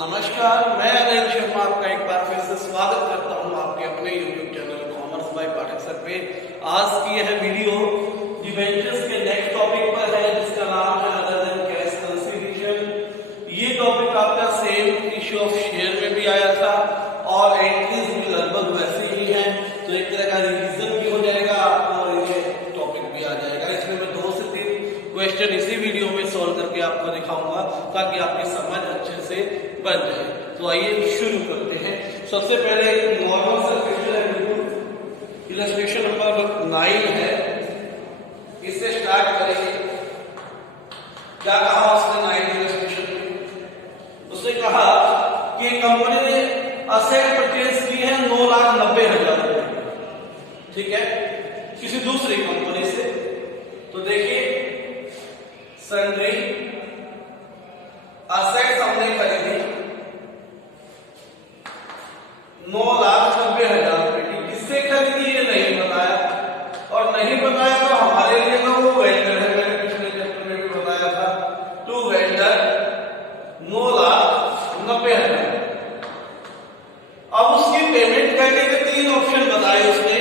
नमस्कार, मैं अनिल शर्मा आपका एक बार फिर से स्वागत करता हूं आपके अपने YouTube channel commerce by Pathak sir पे। आज की यह वीडियो डिबेंचर्स के नेक्स्ट टॉपिक पर है जिसका नाम है अदर देन कैश कंसिडरेशन। ये टॉपिक आपका सेम इश्यू ऑफ शेयर में भी आया था और एंट्रीज भी लगभग वैसे ही हैं, तो एक तरह का रिवीजन भी हो जाएगा आपको और ये टॉपिक भी आ जाएगा। इसमें मैं 2 से 3 क्वेश्चन इसी वीडियो में सॉल्व करके आपको दिखाऊंगा ताकि आपकी समझ अच्छे से बन जाए। तो आइए शुरू करते हैं। सबसे पहले एक नॉर्मल सा क्वेश्चन है, बिल्कुल इलस्ट्रेशन नंबर 9 है, इससे स्टार्ट करेंगे। क्या कहा उसने 9 इलस्ट्रेशन में? उसने कहा कि कंपनी ने असेट परचेज की है 9,90,000 रुपए, ठीक है, किसी दूसरी कंपनी से। तो देखिए सन्ड्री असेट्स हमने खरीदी 9,90,000 रुपए की। किससे खरीदी ये नहीं बताया, और नहीं बताया तो हमारे लिए तो वो वेंडर है, मैंने पिछले चैप्टर में भी बताया था, टू वेंडर 9,90,000। अब उसकी पेमेंट करने के 3 ऑप्शन बताए उसने।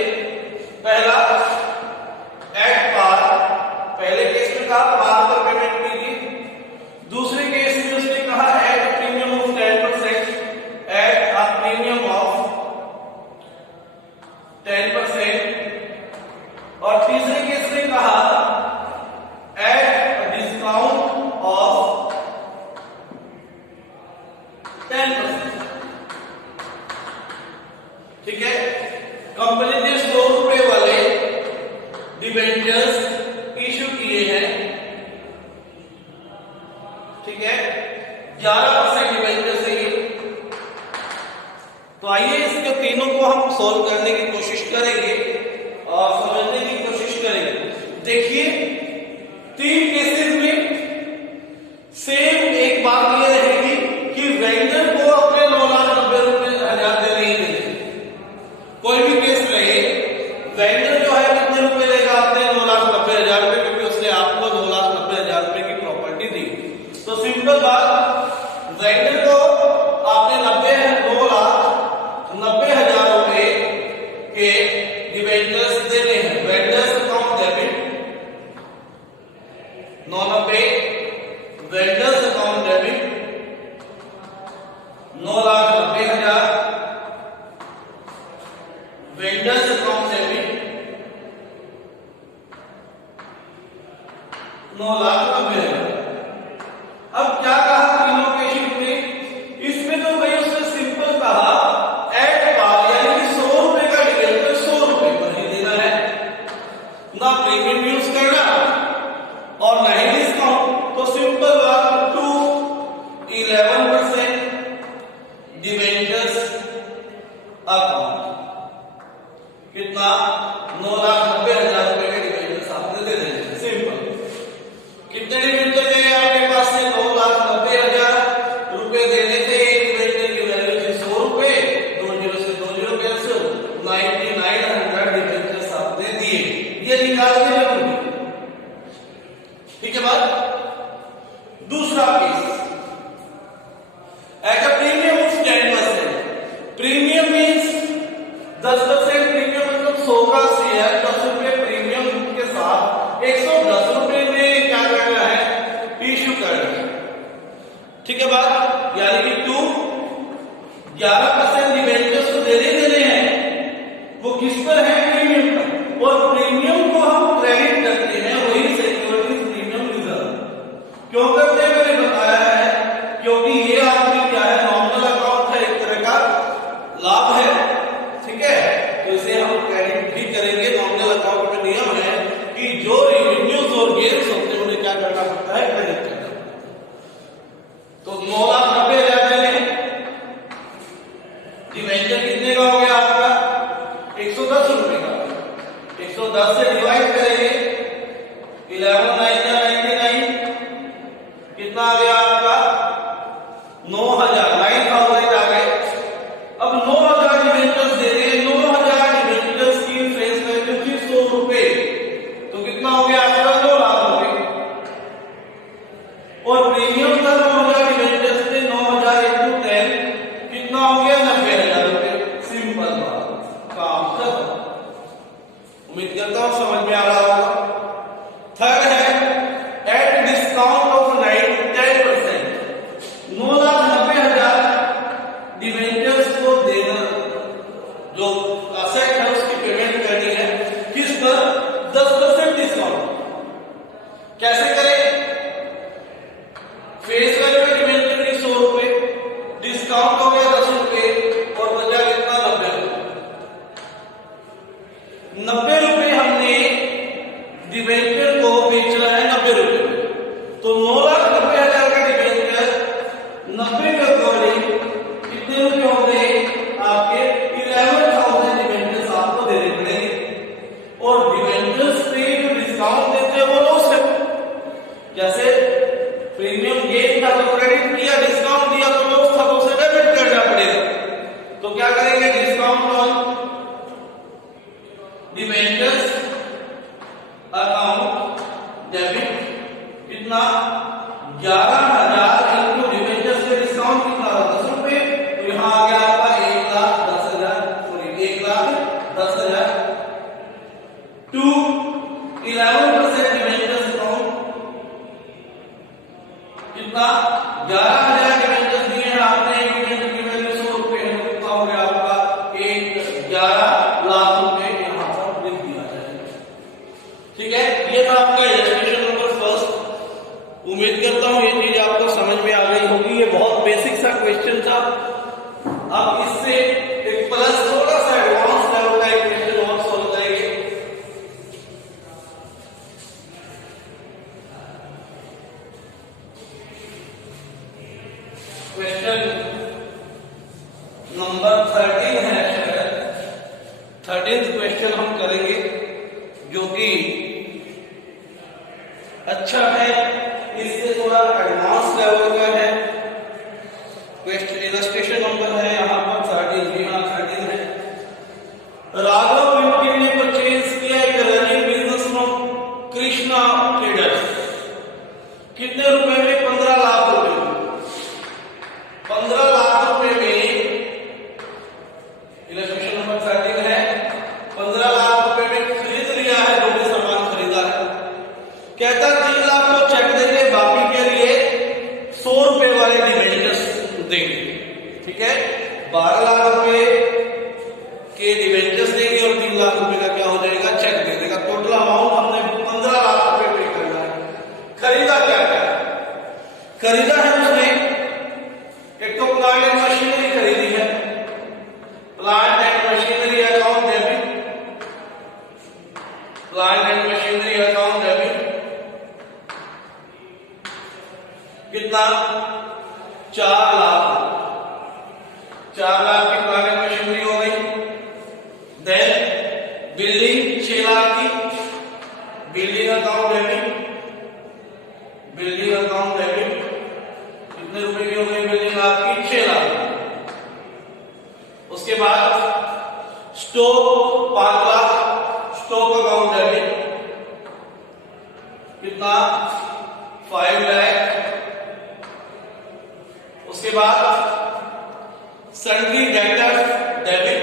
पहला एट पार, पहले केस में कहा पार पर पेमेंट कीजिए। दूसरे केस में उसने कहा at premium of 10%, at a premium of 10%, और तीसरे केस में कहा एट डिस्काउंट ऑफ 10%, ठीक है। कंपनी ने 100 रुपए वाले डिबेंचर्स इशू किए हैं, ठीक है, 11% डिबेंचर से ही। तो आइए इसके तीनों को हम सॉल्व करने की कोशिश करेंगे और समझने की कोशिश करेंगे। देखिए 3 केसेस में सेम एक बात ये रहेगी कि वेंडर को अपने 9,90,000 देने ही देने। कोई भी केस रहे, वेंडर जो है कितने रुपए लेगा अपने 9,90,000 रुपए, क्योंकि उसने आपको 9,90,000 रुपए की प्रॉपर्टी दी। तो सिंपल बात, वेंडर को आपने 9,90,000 रुपए के डिबेंचर्स देने हैं। Vendors account debit 990, vendors account debit 9,90,000, vendors account debit 9,90,000। अब क्या कहा तीनों के इशू में? इसमें तो भाई उसने सिंपल कहा एट पार, यानी कि 100 रुपए का डिबेंचर 100 रुपए पर ही देना है, ना प्रीमियम यूज करना और ना ही डिस्काउंट। तो सिंपल बात, टू 11% डिबेंचर्स अकाउंट, कितना 9,90,000 रुपए के डिबेंचर्स आपने दे देने। सिंपल, कितने डिबेंचर गए आपके पास से? 9,90,000 रुपए देने थे। एक डिबेंचर की वैल्यू थी 100 रुपए, 20 से 20 कैंसिल, 9,900 डिबेंचर्स आपने दिए। ये निकाल के जरूरी, ठीक है बात। दूसरा case, at a premium of 10%। Premium means 10% premium, मतलब 100 का शेयर 10 रुपए प्रीमियम के साथ 110 रुपए में क्या करना है? इशू करना है, ठीक है बात। यानी कि 11% डिबेंचर्स को देने हैं, वो किस पर है? प्रीमियम पर। और प्रीमियम को हम क्रेडिट करते हैं, वही सिक्योरिटीज प्रीमियम रिजर्व। क्यों करते हैं मैंने बताया है, क्योंकि ये आपकी क्या है? नॉमिनल अकाउंट है, एक तरह का लाभ है, ठीक है, तो इसे हम क्रेडिट भी करेंगे। नॉमिनल अकाउंट में नियम है कि जो रेवेन्यूज और गेन्स होते हैं उन्हें क्या करना पड़ता है? क्रेडिट करना पड़ता है। तो 9,90,000 देने, डिबेंचर कितने का हो गया आपका? 110 रुपए का। 110 से डिवाइड करेंगे, 11,999, कितना आ गया आपका? 9,000 आ गए। अब 9,000 डिबेंचर्स दे रहे, 9,000 डिबेंचर्स की फेस वैल्यू थी 100 रुपए, तो कितना हो गया आपका? 2 लाख रुपए। और प्रीमियम था 9,000 डिबेंचर्स थे, 9,000 × उम्मीद करता हूं समझ में आ रहा होगा। थर्ड है एट डिस्काउंट ऑफ 10%, 9,90,000 डिवेंचर्स को देना, जो असेट है उसकी पेमेंट करनी है, किस पर? 10% डिस्काउंट। कैसे करें? फेस वैल्यू में डिवेंचर की 100 रुपए, डिस्काउंट हो गया 10 रुपए और बचा कितना? 90 रुपए। 90 रुपए हमने डिवेंचर को बेचना है 90 रुपए में, तो 9,90,000 का डिवेंचर 90 के अकॉर्डिंग कितने रुपए हो गए? आपके 11,000 डिवेंचर्स आपको देने पड़ेंगे। और डिवेंचर्स पे जो डिस्काउंट देते हैं वो लॉस है। जैसे प्रीमियम गेन था तो क्रेडिट किया, डिस्काउंट दिया तो लॉस था, तो उसे डेबिट करना पड़ेगा। तो क्या करेंगे? Discount on debentures account debit कितना? 11,000 इंटू डिवेंचर्स के डिस्काउंट कितना? 10 रुपए। तो यहां आ गया आपका 1,10,000, सॉरी 1,10,000 टू 11% डिवेंचर्स अकाउंट कितना? 11,000 डिवेंचर्स दिए हैं आपने, एक डिवेंचर की वैल्यू 100 रुपए है, कितना हो गया आपका? 11 लाख रुपए यहां पर लिख दिया जाएगा। ठीक है, ये था आपका इलस्ट्रेशन नंबर फर्स्ट। उम्मीद करता हूं ये चीज आपको समझ में आ गई होगी। ये बहुत बेसिक सा क्वेश्चन था। अब इससे एक प्लस थोड़ा सा एडवांस लेवल का एक क्वेश्चन और सॉल्व करेंगे। क्वेश्चन नंबर 13 है, 13th क्वेश्चन हम करेंगे, जो कि अच्छा है, इससे थोड़ा एडवांस लेवल का है। क्वेश्चन इलस्ट्रेशन नंबर है यहां पर 13 है। राघव लिमिटेड ने परचेज किया एक running business from Krishna traders, कितने रुपए में? 15 लाख रुपए में। 15 लाख रुपए में इलस्ट्रेशन नंबर 13 है। 15 लाख रुपए में खरीद लिया है, जो भी सामान खरीदा है। कहता 3 लाख को चेक देंगे, बाकी के लिए 100 रुपए वाले डिवेंचर्स देंगे। ठीक है, 12 लाख रुपए के डिवेंचर्स देंगे और 3 लाख रुपए का क्या हो जाएगा? चेक दे देगा। टोटल अमाउंट हमने 15 लाख रुपए पे करना है। खरीदा क्या क्या? खरीदा है उसने एक तो प्लांट एंड मशीनरी खरीदी है, plant and machinery account debit, plant and machinery account debit कितना? 4 लाख। 4 लाख की प्लांट एंड मशीनरी हो गई। देन बिल्डिंग 6 लाख की, building account debit, building account debit कितने रुपए की हो गई? बिल्डिंग आपकी 6 लाख। उसके बाद stock 5 lakh, stock account debit कितना? 5 लाख। उसके बाद sundry debtors debit,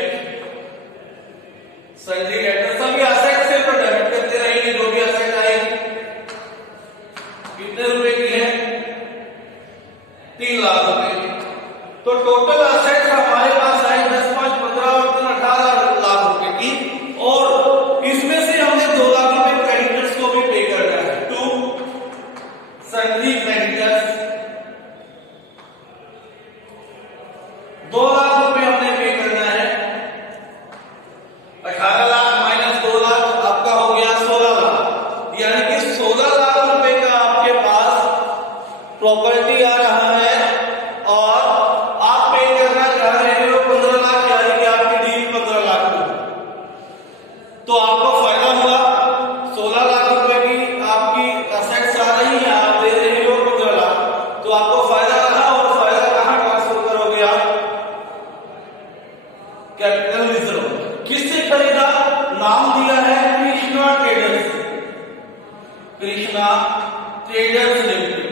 sundry debtors सभी असेट से तो डेबिट करते रहेंगे, जो भी असेट आएगी। कितने रुपए की है? 3 लाख रुपए। तो टोटल असेट हमारे पास आए 10, 5, 15 और 18 लाख रुपए की, और इसमें से हमने 2 लाख रुपए क्रेडिटर्स को भी पे करना है, टू सन्ड्री क्रेडिटर्स। 2 लाख रुपए हमने पे करना है। 18 लाख माइनस 2 लाख आपका हो गया 16 लाख, यानी कि 16 लाख रुपए का आपके पास प्रॉपर्टी आ रहा है, और आप पे करना चाह रहे हो 15 लाख, यानी कि आपकी डील 15 लाख रुपए। तो आपको फायदा हुआ। 16 लाख रुपए की आपकी असेट्स आ रही है, आप दे रहे हो 15 लाख, तो आपको फायदा रहा। और फायदा कहां ट्रांसफर करोगे आप? Capital reserve. किससे खरीदा? नाम दिया है Krishna traders, Krishna traders limited.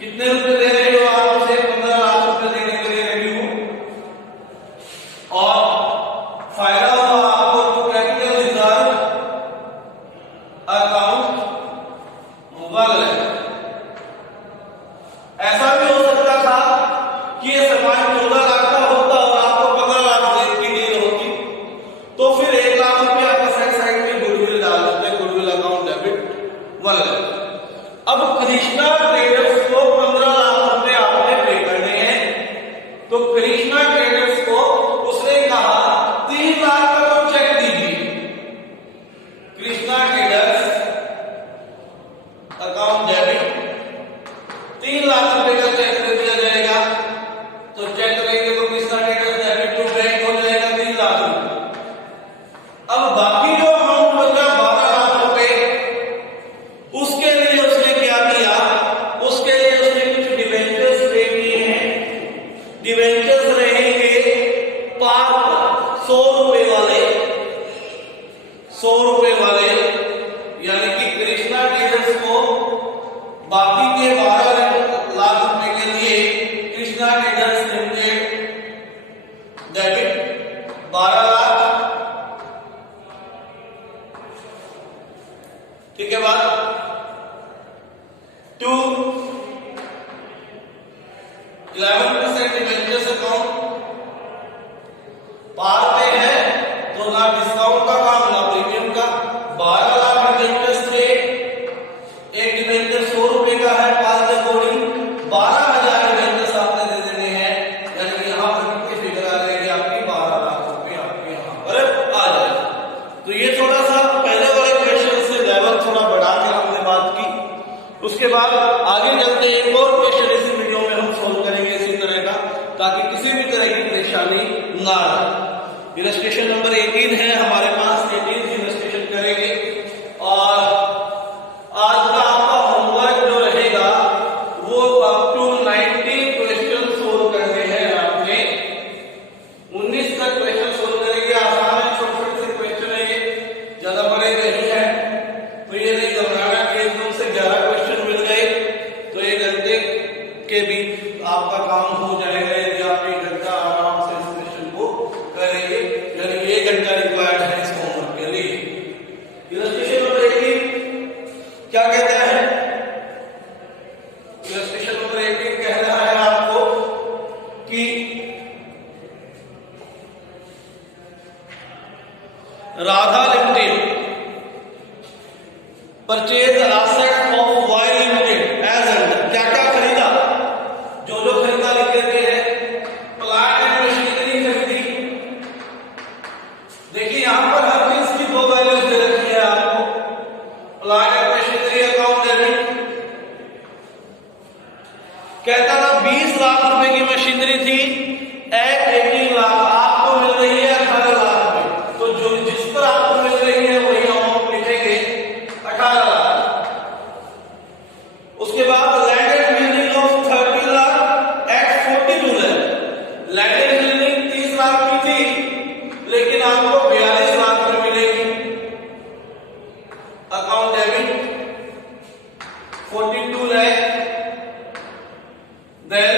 कितने रुपए दे रहे हो आप उसे? 15 लाख रुपए देने के लिए रेडी हो। और फायदा हुआ कृष्णा ट्रेडर्स को 15 लाख रुपए आपने पे करने हैं। तो कृष्णा ट्रेडर्स को उसने कहा 3 लाख का तो चेक दीजिए। Krishna traders account debit 3 lakh रुपए का चेक दे दिया जाएगा। तो चेक करेंगे तो Krishna Traders debit to bank हो जाएगा 3 लाख रुपए। अब बाकी जो अमाउंट बचा 12 लाख रुपए, उसके लिए उसने क्या किया, उसके लिए उसने कुछ डिवेंचर्स पे किए हैं। डिवेंचर्स रहेंगे पार 100 रुपए वाले, 100 रुपए वाले, यानी कि कृष्णा ट्रेडर्स को बाकी के 12 लाख रुपए के लिए Krishna traders limited debit 12 lakh, ठीक है बात। टू 11% डिवेंचर्स अकाउंट पार पे है तो ना डिस्काउंट का काम ना प्रीमियम का। 12 लाख डिवेंचर्स थे, एक डिवेंचर 100 रुपए का है, पास के अकॉर्डिंग 12,000 डिवेंचर्स आपने दे देने हैं। यानी कि यहां पर कितनी फिगर आ जाएगी आपकी, 12 लाख रुपए आपके यहां पर आ जाएगा। तो ये थोड़ा सा पहले वाले क्वेश्चन से लेवल थोड़ा बढ़ा के हमने बात की। उसके बाद आगे चलते एक और क्वेश्चन इसी वीडियो में हम सोल्व करेंगे इसी तरह का, ताकि किसी भी तरह की परेशानी ना आए। इलस्ट्रेशन नंबर 18 है हमारे पास, 18 इलस्ट्रेशन करेंगे। और आज का आपका होमवर्क जो रहेगा वो अप टू 90 क्वेश्चन सोल्व करने हैं आपने। 19 तक क्वेश्चन सोल्व करेंगे। आसान है, छोटे छोटे से क्वेश्चन है, ये ज्यादा बड़े नहीं है। तो ये नहीं घबराना कि एकदम से 11 क्वेश्चन मिल गए तो 1 घंटे के भी आपका काम हो जाएगा। यदि आप 1 घंटा आराम से इस क्वेश्चन को करेंगे, यानी 1 घंटा रिक्वायर्ड है इस होमवर्क के लिए। इलस्ट्रेशन नंबर 18 क्या कहता है? इलस्ट्रेशन नंबर 18 कह रहा है आपको कि Radha Limited purchase asset of Y Limited as under. क्या क्या खरीदा, जो जो खरीदा लिख देते हैं। प्लांट एंड मशीनरी खरीदी। देखिए यहां पर हर चीज की 2 वैल्यूज दे रखी है आपको। Plant and machinery account debit कहता था 20 लाख रुपए की मशीनरी थी, 18 लाख आपको मिल रही है 18 लाख में। तो जो जिस पर आपको मिल रही है वही अमाउंट लिखेंगे 18 लाख। उसके बाद land and building of 30 lakh at 42 lakh. Land and building 30 lakh की थी लेकिन आपको 42 लाख में मिलेगी। Account debit 42 lakh. Then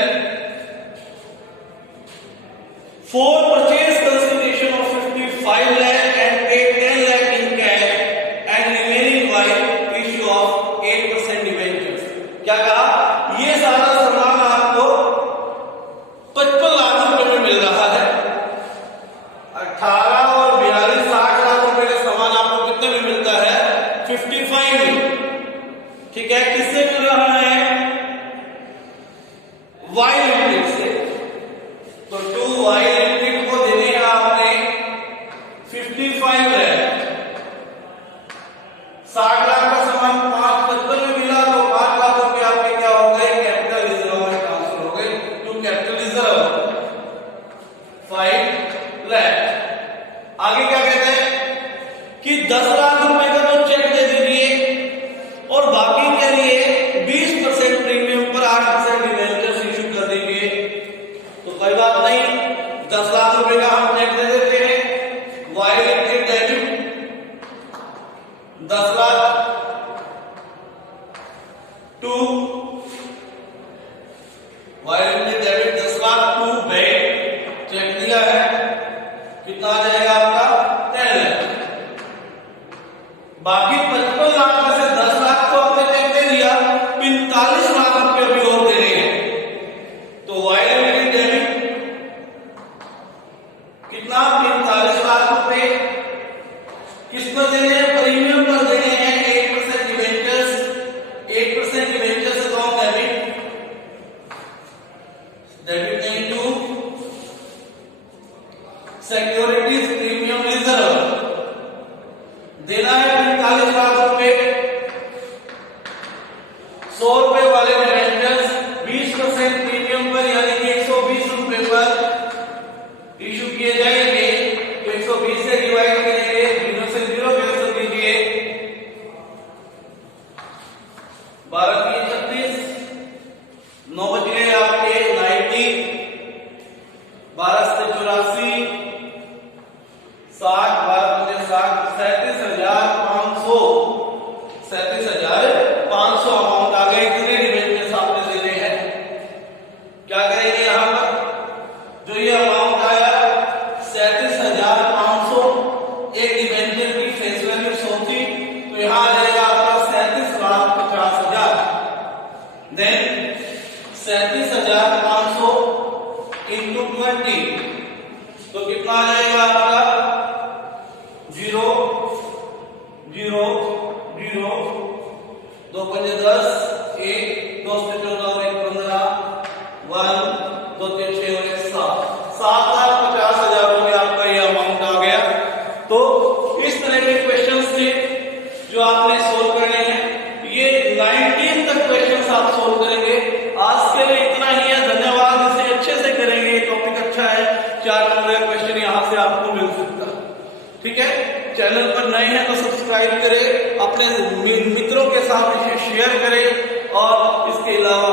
for purchase consideration of 55 lakh and pay 10 lakh in cash and remaining by issue of 8% debentures। क्या कहा? ये सारा सामान आपको 55 लाख रुपए में मिल रहा है। 18 और 42 60 लाख रुपए का सामान आपको कितने में मिलता है? 55 में। ठीक है, किससे मिल रहा है? वाई लिमिटेड से। तो 2 वाई लिमिटेड को देने हैं आपने 55 लाख। 60 लाख का सामान 55 में मिला तो 5 लाख रुपए आपके क्या हो गए? कैपिटल रिजर्व में ट्रांसफर हो गए टू कैपिटल रिजर्व 5 लाख। आगे क्या कहते हैं कि 10 लाख रुपए का तो चेक दे दीजिए और बाकी के लिए 20% प्रीमियम पर 8% डिवेंचर्स इशू कर देंगे। तो कोई बात नहीं, 10 लाख रुपए का हम चेक दे देते हैं। Y Limited debit 10 lakh to Y Limited debit 10 lakh to bank. Check दिया है, कितना आ जाएगा आपका? 10 लाख। बाकी 55 लाख में से 10 लाख तो आपने चेक दे दिया, 45 लाख रुपए भी और दे रहे हैं। तो वाई लिमिटेड डेबिट कितना? 45 लाख रुपए। किस पर देने हैं? प्रीमियम पर देने हैं। 8% डिवेंचर्स 60 12 मुझे 60 37,500 37,500 अमाउंट आ गए। इतने डिबेंचर्स आपने देने हैं। क्या करेंगे यहां पर जो ये अमाउंट आया 37,500 एक डिबेंचर की फेस वैल्यू 100 थी, तो यहां आ जाएगा आपका 37,50,000। देन 37,500 इंटू 20, तो कितना आ जाएगा आपका 0 0 0 2 पंजे 10 1 2 से 14 और 1 15 1 2 3 6 और 1 7 7,50,000 में आपका ये अमाउंट आ गया। तो इस तरह के क्वेश्चंस थे जो आपने सोल्व करने हैं। ये 19 तक क्वेश्चंस आप सोल्व करेंगे। आज के लिए इतना ही है। धन्यवाद। इसे अच्छे से करेंगे, टॉपिक अच्छा है। 4 नंबर का क्वेश्चन यहां से आपको मिल सकता है। ठीक है, चैनल पर नए हैं तो सब्सक्राइब करें, अपने मित्रों के साथ इसे शेयर करें और इसके अलावा